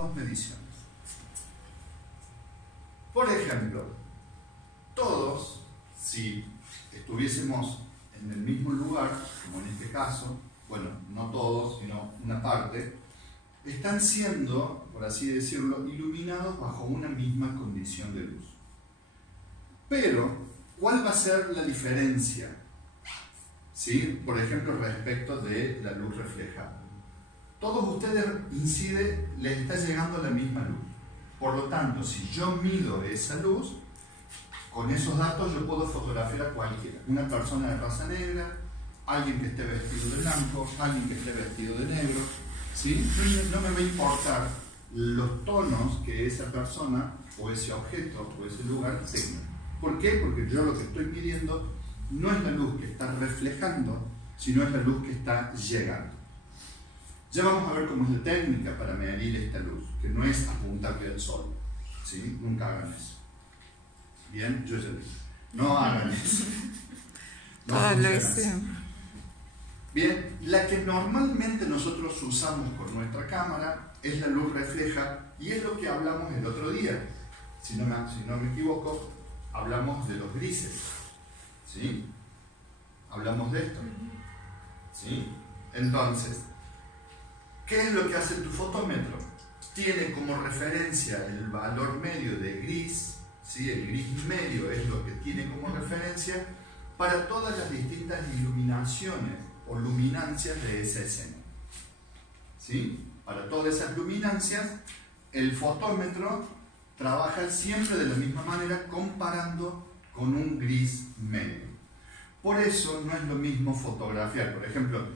dos mediciones. Por ejemplo, todos, si estuviésemos en el mismo lugar, como en este caso, bueno, no todos, sino una parte, están siendo, por así decirlo, iluminados bajo una misma condición de luz. Pero, ¿cuál va a ser la diferencia? ¿Sí? Por ejemplo, respecto de la luz reflejada. Todos ustedes les está llegando la misma luz. Por lo tanto, si yo mido esa luz, con esos datos yo puedo fotografiar a cualquiera. Una persona de raza negra, alguien que esté vestido de blanco, alguien que esté vestido de negro. ¿Sí? No me va a importar los tonos que esa persona o ese objeto o ese lugar tenga. ¿Por qué? Porque yo lo que estoy midiendo no es la luz que está reflejando, sino es la luz que está llegando. Ya vamos a ver cómo es la técnica para medir esta luz, que no es apuntarle al sol. ¿Sí? Nunca hagan eso. Bien, yo ya digo, no hagan eso. No funciona así. Bien, la que normalmente nosotros usamos con nuestra cámara es la luz refleja, y es lo que hablamos el otro día. Si no me equivoco, hablamos de los grises. ¿Sí? Hablamos de esto. ¿Sí? Entonces, ¿qué es lo que hace tu fotómetro? Tiene como referencia el valor medio de gris. ¿Sí? El gris medio es lo que tiene como referencia para todas las distintas iluminaciones o luminancias de esa escena. ¿Sí? Para todas esas luminancias, el fotómetro trabaja siempre de la misma manera, comparando con un gris medio. Por eso no es lo mismo fotografiar. Por ejemplo,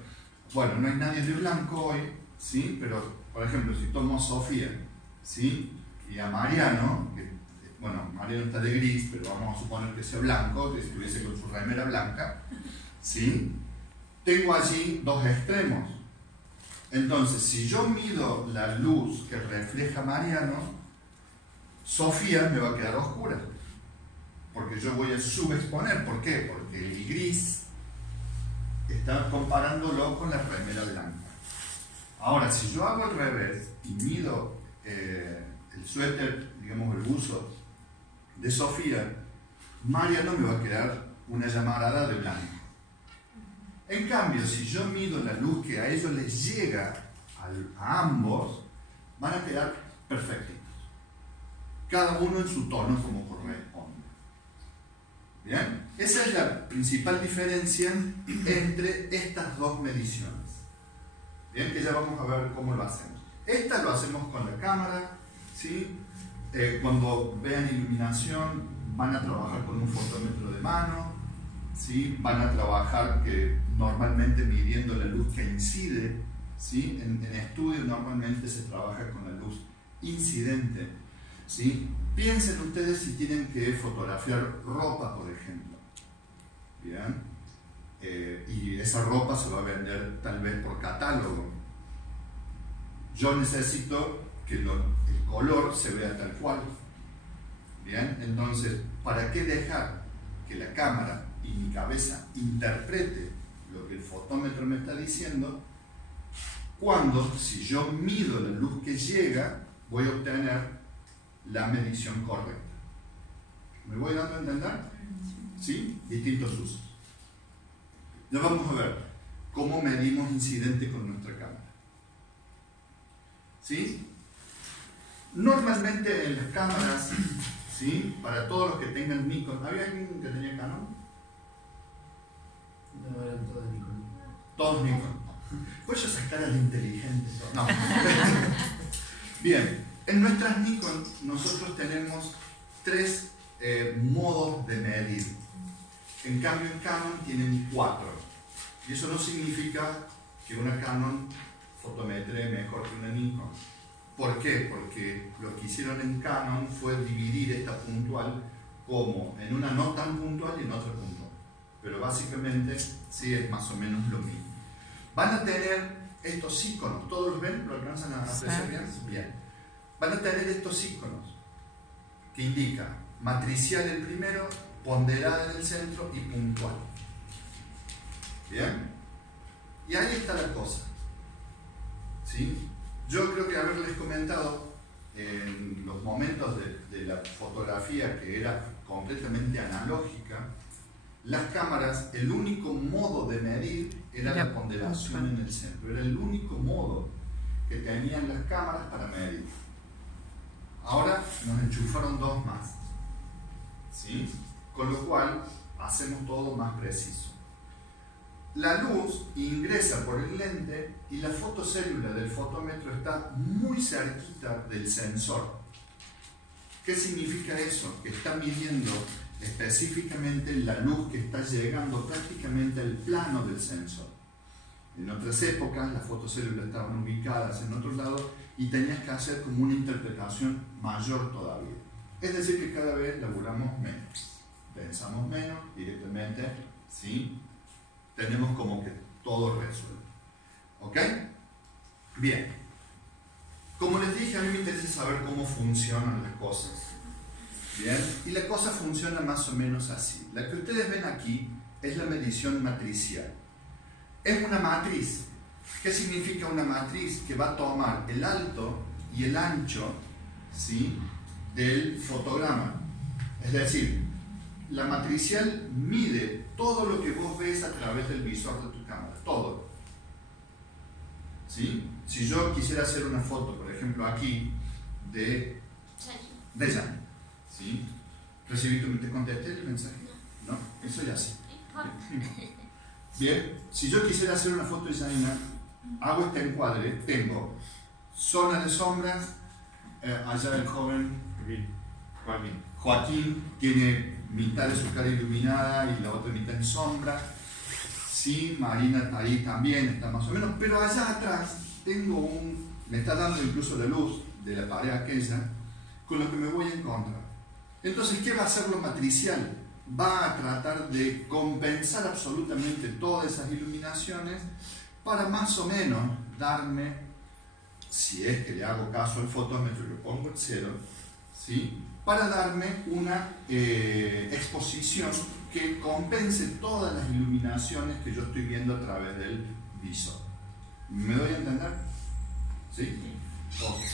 bueno, no hay nadie de blanco hoy, ¿sí? Pero, por ejemplo, si tomo a Sofía, ¿sí? Y a Mariano, que, bueno, Mariano está de gris, pero vamos a suponer que sea blanco, que estuviese con su remera blanca, ¿sí? Tengo allí dos extremos. Entonces, si yo mido la luz que refleja Mariano, Sofía me va a quedar oscura, porque yo voy a subexponer. ¿Por qué? Porque el gris está comparándolo con la remera blanca. Ahora, si yo hago al revés y mido el suéter, digamos el buzo de Sofía, Mariano me va a quedar una llamarada de blanco. En cambio, si yo mido la luz que a ellos les llega a ambos, van a quedar perfectitos. Cada uno en su tono como corresponde. ¿Bien? Esa es la principal diferencia entre estas dos mediciones. Bien, que ya vamos a ver cómo lo hacemos. Esta lo hacemos con la cámara, ¿sí? Cuando vean iluminación, van a trabajar con un fotómetro de mano, ¿sí? Van a trabajar normalmente midiendo la luz que incide, ¿sí? En estudio normalmente se trabaja con la luz incidente, ¿sí? Piensen ustedes si tienen que fotografiar ropa, por ejemplo. ¿Bien? Y esa ropa se va a vender tal vez por catálogo. Yo necesito que el color se vea tal cual. Bien, entonces, ¿para qué dejar que la cámara y mi cabeza interprete lo que el fotómetro me está diciendo, cuando, si yo mido la luz que llega, voy a obtener la medición correcta? ¿Me voy dando a entender? ¿Sí? Distintos usos. Ya vamos a ver cómo medimos incidente con nuestra cámara. ¿Sí? Normalmente en las cámaras, ¿sí? Para todos los que tengan Nikon, ¿había alguien que tenía Canon? No, eran todos Nikon. Todos Nikon. Pues esas caras de inteligentes. No. Bien, en nuestras Nikon nosotros tenemos tres modos de medir. En cambio en Canon tienen 4. Y eso no significa que una Canon fotometre mejor que una Nikon. ¿Por qué? Porque lo que hicieron en Canon fue dividir esta puntual como en una no tan puntual y en otra puntual. Pero básicamente sí es más o menos lo mismo. Van a tener estos iconos. ¿Todos los ven? ¿Lo alcanzan a apreciar bien? Bien. Van a tener estos iconos que indican matricial el primero, ponderada en el centro y puntual. ¿Bien? Y ahí está la cosa. ¿Sí? Yo creo que haberles comentado en los momentos de la fotografía que era completamente analógica, las cámaras, el único modo de medir era la ponderación en el centro. Era el único modo que tenían las cámaras para medir. Ahora nos enchufaron dos más, ¿sí? Con lo cual hacemos todo más preciso. La luz ingresa por el lente y la fotocélula del fotómetro está muy cerquita del sensor. ¿Qué significa eso? Que está midiendo específicamente la luz que está llegando prácticamente al plano del sensor. En otras épocas las fotocélulas estaban ubicadas en otro lado y tenías que hacer como una interpretación mayor todavía. Es decir, que cada vez laburamos menos, pensamos menos directamente, ¿sí? Tenemos como que todo resuelto. ¿Ok? Bien. Como les dije, a mí me interesa saber cómo funcionan las cosas. Bien. Y la cosa funciona más o menos así. La que ustedes ven aquí es la medición matricial. Es una matriz. ¿Qué significa una matriz? Que va a tomar el alto y el ancho, ¿sí?, del fotograma. Es decir, la matricial mide todo lo que vos ves a través del visor de tu cámara, todo. ¿Sí? Si yo quisiera hacer una foto, por ejemplo, aquí, de Jan, ¿sí? ¿Recibí que te contesté el mensaje? No, eso ya sí. Bien, si yo quisiera hacer una foto de Janina, hago este encuadre, tengo zona de sombras, allá el joven Joaquín tiene mitad de su cara iluminada y la otra mitad en sombra. Sí, Marina está ahí también, está más o menos, pero allá atrás tengo me está dando incluso la luz de la pared aquella con lo que me voy a encontrar. Entonces, ¿qué va a hacer lo matricial? Va a tratar de compensar absolutamente todas esas iluminaciones para más o menos darme, si es que le hago caso al fotómetro y lo pongo en cero, ¿sí?, para darme una exposición que compense todas las iluminaciones que yo estoy viendo a través del visor. ¿Me doy a entender? ¿Sí? Okay.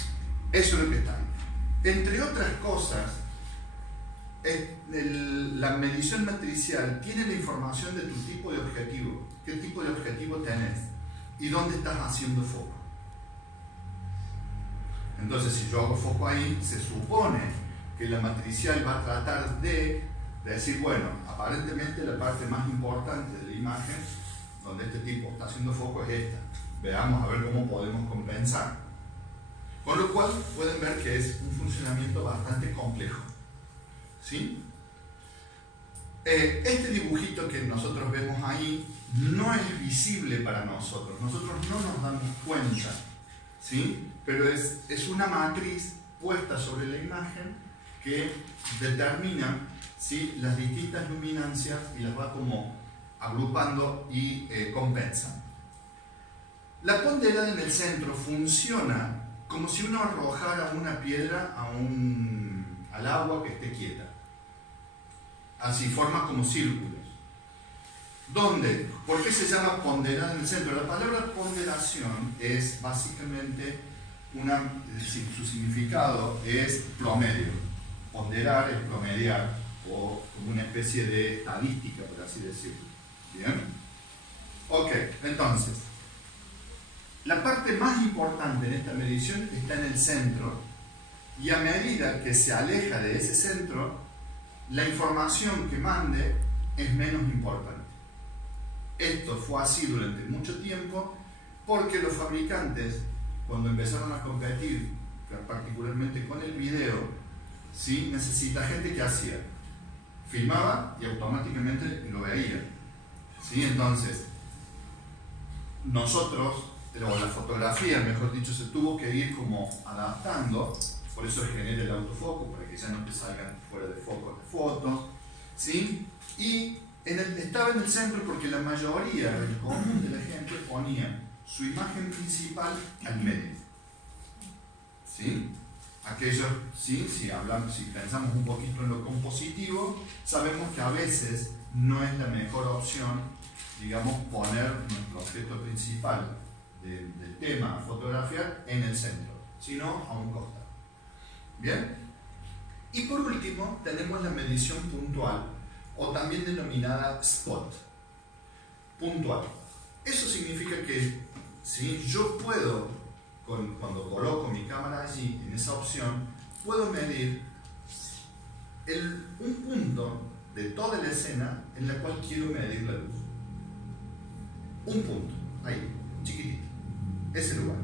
Eso es lo que está ahí. Entre otras cosas, la medición matricial tiene la información de tu tipo de objetivo. ¿Qué tipo de objetivo tenés? ¿Y dónde estás haciendo foco? Entonces, si yo hago foco ahí, se supone que la matricial va a tratar de decir, bueno, aparentemente la parte más importante de la imagen donde este tipo está haciendo foco es esta. Veamos a ver cómo podemos compensar. Con lo cual pueden ver que es un funcionamiento bastante complejo. ¿Sí? Este dibujito que nosotros vemos ahí no es visible para nosotros. Nosotros no nos damos cuenta, ¿sí? Pero es una matriz puesta sobre la imagen que determina, ¿sí?, las distintas luminancias y las va como agrupando y compensa. La ponderada en el centro funciona como si uno arrojara una piedra al agua que esté quieta. Así forma como círculos. ¿Dónde? ¿Por qué se llama ponderada en el centro? La palabra ponderación es básicamente su significado es promedio. Ponderar es promediar, o como una especie de estadística, por así decirlo. ¿Bien? Ok, entonces, la parte más importante en esta medición está en el centro, y a medida que se aleja de ese centro, la información que mande es menos importante. Esto fue así durante mucho tiempo, porque los fabricantes, cuando empezaron a competir, particularmente con el video, ¿sí?, necesita gente que hacía, filmaba y automáticamente lo veía, ¿sí? Entonces nosotros, o la fotografía mejor dicho, se tuvo que ir como adaptando, por eso se genera el autofoco, para que ya no te salgan fuera de foco de fotos, ¿sí? Y estaba en el centro porque la mayoría del común de la gente ponía su imagen principal al medio, ¿sí? Aquellos, ¿sí?, si pensamos un poquito en lo compositivo, sabemos que a veces no es la mejor opción, digamos, poner nuestro objeto principal del tema a fotografiar en el centro, sino a un costado. ¿Bien? Y por último, tenemos la medición puntual, o también denominada spot. Puntual. Eso significa que ¿sí? Yo puedo, cuando coloco mi cámara allí, en esa opción, puedo medir un punto de toda la escena en la cual quiero medir la luz. Un punto, ahí, chiquitito, ese lugar.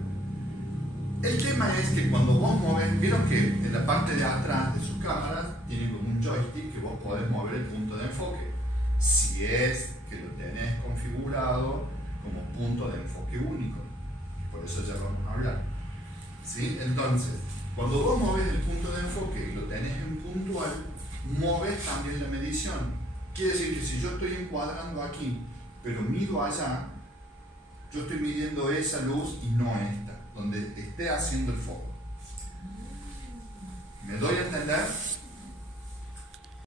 El tema es que cuando vos movés, vieron que en la parte de atrás de sus cámaras tienen como un joystick que vos podés mover el punto de enfoque, si es que lo tenés configurado como punto de enfoque único. Por eso ya vamos a hablar. ¿Sí? Entonces, cuando vos movés el punto de enfoque y lo tenés en puntual, moves también la medición. Quiere decir que si yo estoy encuadrando aquí, pero mido allá, yo estoy midiendo esa luz y no esta, donde esté haciendo el foco. ¿Me doy a entender?